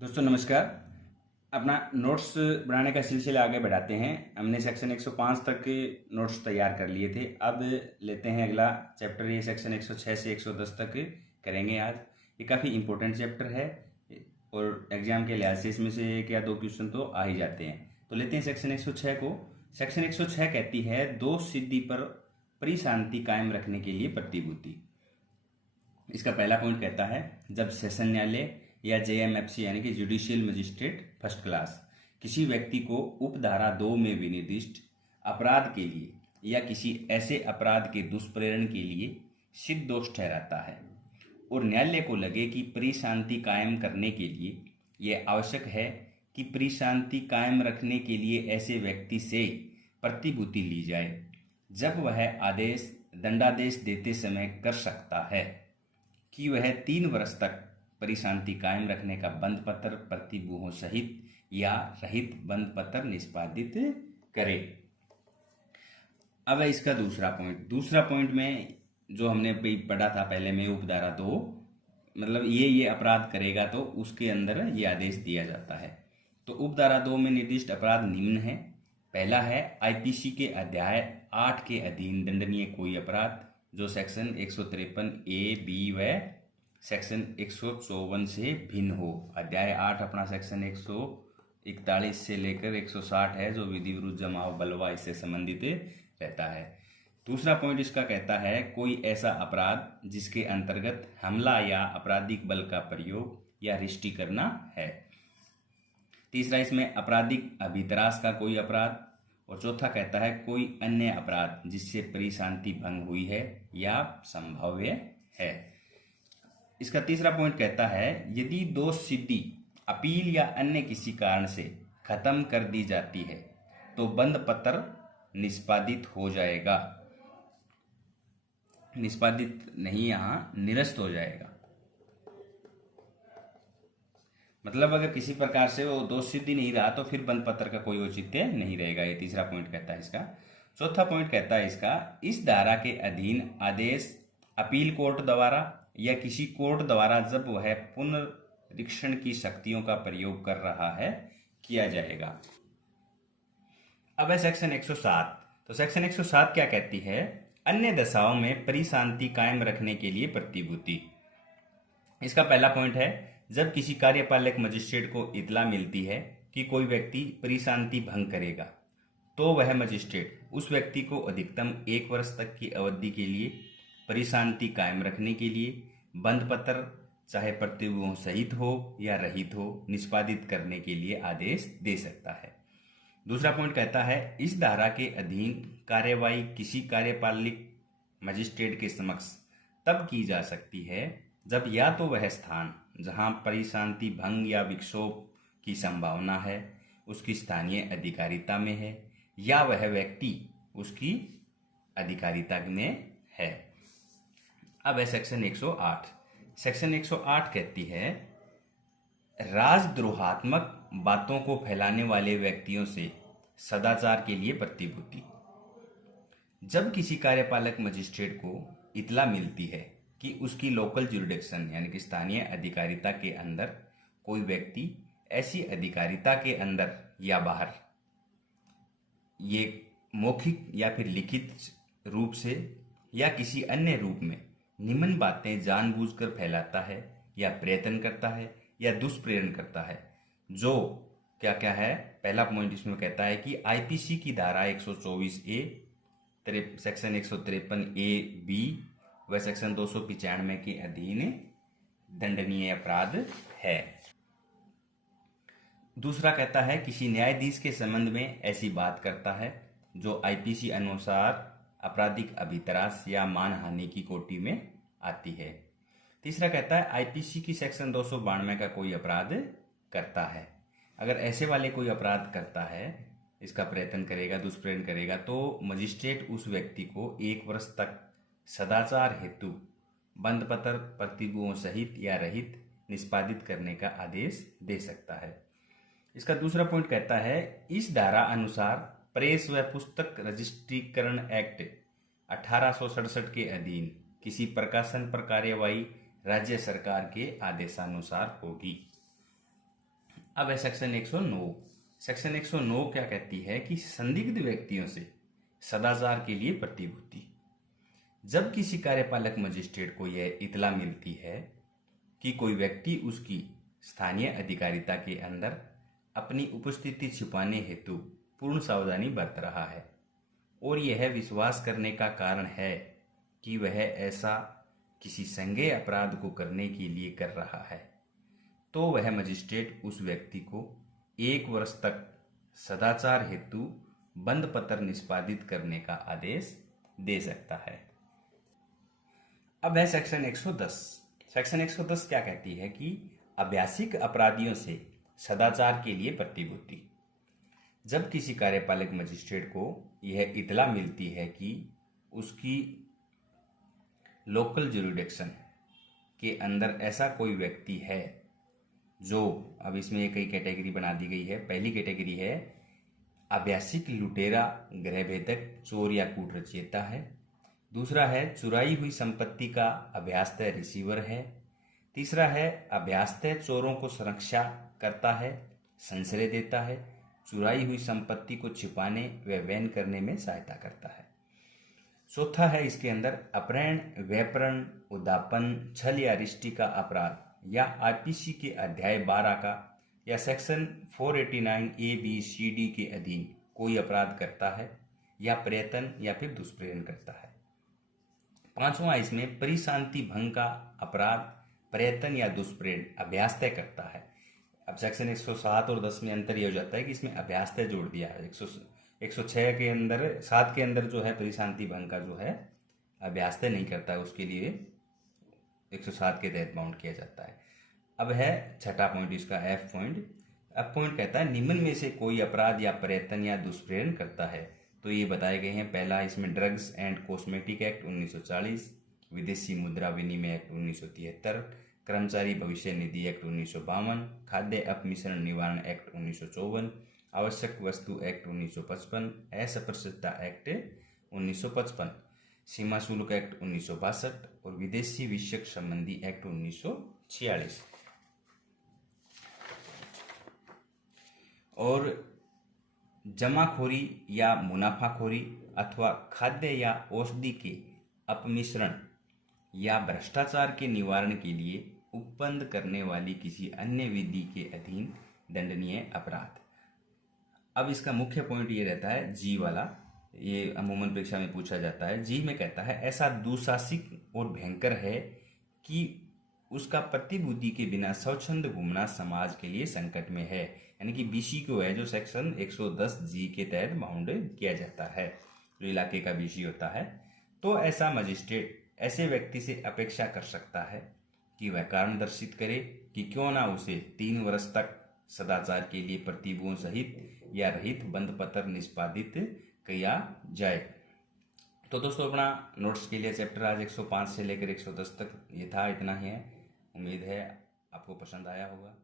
दोस्तों नमस्कार। अपना नोट्स बनाने का सिलसिला आगे बढ़ाते हैं। हमने सेक्शन 105 तक के नोट्स तैयार कर लिए थे। अब लेते हैं अगला चैप्टर। ये सेक्शन 106 से 110 तक करेंगे आज। ये काफ़ी इम्पोर्टेंट चैप्टर है और एग्जाम के लिहाज से इसमें से एक या दो क्वेश्चन तो आ ही जाते हैं। तो लेते हैं सेक्शन 106 को। सेक्शन 106 कहती है दोष सिद्धि पर परिशांति कायम रखने के लिए प्रतिभूति। इसका पहला पॉइंट कहता है जब सेशन न्यायालय या जेएमएफसी यानी कि जुडिशियल मजिस्ट्रेट फर्स्ट क्लास किसी व्यक्ति को उपधारा 2 में विनिर्दिष्ट अपराध के लिए या किसी ऐसे अपराध के दुष्प्रेरण के लिए सिद्ध दोष ठहराता है और न्यायालय को लगे कि परिशांति कायम करने के लिए यह आवश्यक है कि परिशांति कायम रखने के लिए ऐसे व्यक्ति से प्रतिभूति ली जाए, जब वह आदेश दंडादेश देते समय कर सकता है कि वह 3 वर्ष तक परिशांति कायम रखने का बंद पत्र प्रतिभूहों सहित या रहित बंद पत्र निष्पादित करे। अब है इसका दूसरा पॉइंट में जो हमने पढ़ा था पहले में उपधारा 2, मतलब ये अपराध करेगा तो उसके अंदर ये आदेश दिया जाता है। तो उपधारा 2 में निर्दिष्ट अपराध निम्न है। पहला है आईपीसी के अध्याय 8 के अधीन दंडनीय कोई अपराध जो सेक्शन 153 ए बी व सेक्शन 154 से भिन्न हो। अध्याय 8 अपना सेक्शन 141 से लेकर 160 है जो विधि विरुद्ध जमाव बलवा इससे संबंधित रहता है। दूसरा पॉइंट इसका कहता है कोई ऐसा अपराध जिसके अंतर्गत हमला या आपराधिक बल का प्रयोग या रिष्टि करना है। तीसरा इसमें आपराधिक अभितरास का कोई अपराध। और चौथा कहता है कोई अन्य अपराध जिससे परिशांति भंग हुई है या संभाव्य है। इसका तीसरा पॉइंट कहता है यदि दोष सिद्धि अपील या अन्य किसी कारण से खत्म कर दी जाती है तो बंद पत्र निष्पादित हो जाएगा। निष्पादित नहीं, यहां निरस्त हो जाएगा। मतलब अगर किसी प्रकार से वो दोष सिद्धि नहीं रहा तो फिर बंद पत्र का कोई औचित्य नहीं रहेगा। ये तीसरा पॉइंट कहता है इसका। चौथा पॉइंट कहता है इसका इस धारा के अधीन आदेश अपील कोर्ट द्वारा या किसी कोर्ट द्वारा जब वह पुनरीक्षण की शक्तियों का प्रयोग कर रहा है किया जाएगा। अब है सेक्शन 107। तो सेक्शन 107 क्या कहती है? अन्य दशाओं में परिशांति कायम रखने के लिए प्रतिभूति। इसका पहला पॉइंट है जब किसी कार्यपालक मजिस्ट्रेट को इतला मिलती है कि कोई व्यक्ति परिशांति भंग करेगा तो वह मजिस्ट्रेट उस व्यक्ति को अधिकतम 1 वर्ष तक की अवधि के लिए परिशांति कायम रखने के लिए बंद पत्र चाहे प्रतिभूहों सहित हो या रहित हो निष्पादित करने के लिए आदेश दे सकता है। दूसरा पॉइंट कहता है इस धारा के अधीन कार्यवाही किसी कार्यपालिक मजिस्ट्रेट के समक्ष तब की जा सकती है जब या तो वह स्थान जहां परिशांति भंग या विक्षोभ की संभावना है उसकी स्थानीय अधिकारिता में है या वह व्यक्ति उसकी अधिकारिता में है। अब है सेक्शन 108। सेक्शन 108 कहती है राजद्रोहात्मक बातों को फैलाने वाले व्यक्तियों से सदाचार के लिए प्रतिभूति। जब किसी कार्यपालक मजिस्ट्रेट को इतला मिलती है कि उसकी लोकल जुरिडिक्शन यानी कि स्थानीय अधिकारिता के अंदर कोई व्यक्ति ऐसी अधिकारिता के अंदर या बाहर ये मौखिक या फिर लिखित रूप से या किसी अन्य रूप में निम्न बातें जानबूझकर फैलाता है या प्रयत्न करता है या दुष्प्रेरण करता है जो क्या क्या है। पहला पॉइंट इसमें कहता है कि आईपीसी की धारा 124 ए सेक्शन 153 ए बी व सेक्शन 295 के अधीन दंडनीय अपराध है। दूसरा कहता है किसी न्यायाधीश के संबंध में ऐसी बात करता है जो आईपीसी अनुसार आपराधिक अभितरास या मानहानि की कोटि में आती है। तीसरा कहता है आईपीसी की सेक्शन 292 का कोई अपराध करता है। अगर ऐसे वाले कोई अपराध करता है इसका प्रयत्न करेगा दुष्प्रेरण करेगा तो मजिस्ट्रेट उस व्यक्ति को 1 वर्ष तक सदाचार हेतु बंद पत्र प्रतिभूहों सहित या रहित निष्पादित करने का आदेश दे सकता है। इसका दूसरा पॉइंट कहता है इस धारा अनुसार प्रेस व पुस्तक रजिस्ट्रीकरण एक्ट 1867 के अधीन किसी प्रकाशन पर कार्यवाही राज्य सरकार के आदेशानुसार होगी। अब है सेक्शन 109। सेक्शन 109 क्या कहती है कि संदिग्ध व्यक्तियों से सदाचार के लिए प्रतिभूति। जब किसी कार्यपालक मजिस्ट्रेट को यह इतला मिलती है कि कोई व्यक्ति उसकी स्थानीय अधिकारिता के अंदर अपनी उपस्थिति छिपाने हेतु पूर्ण सावधानी बरत रहा है और यह विश्वास करने का कारण है कि वह ऐसा किसी संज्ञेय अपराध को करने के लिए कर रहा है, तो वह मजिस्ट्रेट उस व्यक्ति को 1 वर्ष तक सदाचार हेतु बंद पत्र निष्पादित करने का आदेश दे सकता है। अब है सेक्शन 110। सेक्शन 110 क्या कहती है कि अभ्यासिक अपराधियों से सदाचार के लिए प्रतिभूति। जब किसी कार्यपालक मजिस्ट्रेट को यह इतला मिलती है कि उसकी लोकल ज्यूरिडिक्शन के अंदर ऐसा कोई व्यक्ति है जो, अब इसमें कई कैटेगरी बना दी गई है। पहली कैटेगरी है अभ्यासिक लुटेरा, गृहभेदक, चोर या कूट रचयिता है। दूसरा है चुराई हुई संपत्ति का अभ्यासतः रिसीवर है। तीसरा है अभ्यासतः चोरों को सुरक्षा करता है, संश्रय देता है, चुराई हुई संपत्ति को छिपाने व वहन करने में सहायता करता है। चौथा है इसके अंदर अपहरण, व्यापरण, उद्यापन, छल या रिष्टि का अपराध या आईपीसी के अध्याय 12 का या सेक्शन 489 ABCD के अधीन कोई अपराध करता है या प्रयत्न या फिर दुष्प्रेरण करता है। पांचवा इसमें परिशांति भंग का अपराध, प्रयत्न या दुष्प्रेरण अभ्यासतः करता है। अब सेक्शन 107 और 10 में अंतर यह हो जाता है कि इसमें अभ्यासतः जोड़ दिया है। 106 के अंदर 7 के अंदर जो है परिशांति भंग का जो है अभ्यासतः नहीं करता है, उसके लिए 107 के तहत बाउंड किया जाता है। अब है छठा पॉइंट इसका F पॉइंट। अब पॉइंट कहता है निम्न में से कोई अपराध या प्रयत्न या दुष्प्रेरण करता है, तो ये बताए गए हैं। पहला इसमें ड्रग्स एंड कॉस्मेटिक एक्ट 1940, विदेशी मुद्रा विनिमय एक्ट 1973, कर्मचारी भविष्य निधि एक्ट 1952, खाद्य अपमिश्रण निवारण एक्ट 1954, आवश्यक वस्तु एक्ट 1955, असप्रशस्ता एक्ट 1955, सीमा शुल्क एक्ट 1962 और विदेशी विषयक संबंधी एक्ट 1946। और जमाखोरी या मुनाफाखोरी अथवा खाद्य या औषधि के अपमिश्रण या भ्रष्टाचार के निवारण के लिए उपबंध करने वाली किसी अन्य विधि के अधीन दंडनीय अपराध। अब इसका मुख्य पॉइंट ये रहता है जी वाला, ये अमूमन परीक्षा में पूछा जाता है। जी में कहता है ऐसा दुशासिक और भयंकर है कि उसका प्रतिबुद्धि के बिना स्वच्छंद घूमना समाज के लिए संकट में है, यानी कि बीसी को है जो सेक्शन 110 जी के तहत बाउंड किया जाता है, जो इलाके का बीसी होता है। तो ऐसा मजिस्ट्रेट ऐसे व्यक्ति से अपेक्षा कर सकता है कि वह कारण दर्शित करे कि क्यों ना उसे 3 वर्ष तक सदाचार के लिए प्रतिभूओं सहित या रहित बंद पत्र निष्पादित किया जाए। तो दोस्तों अपना नोट्स के लिए चैप्टर आज 105 से लेकर 110 तक ये था, इतना ही है। उम्मीद है आपको पसंद आया होगा।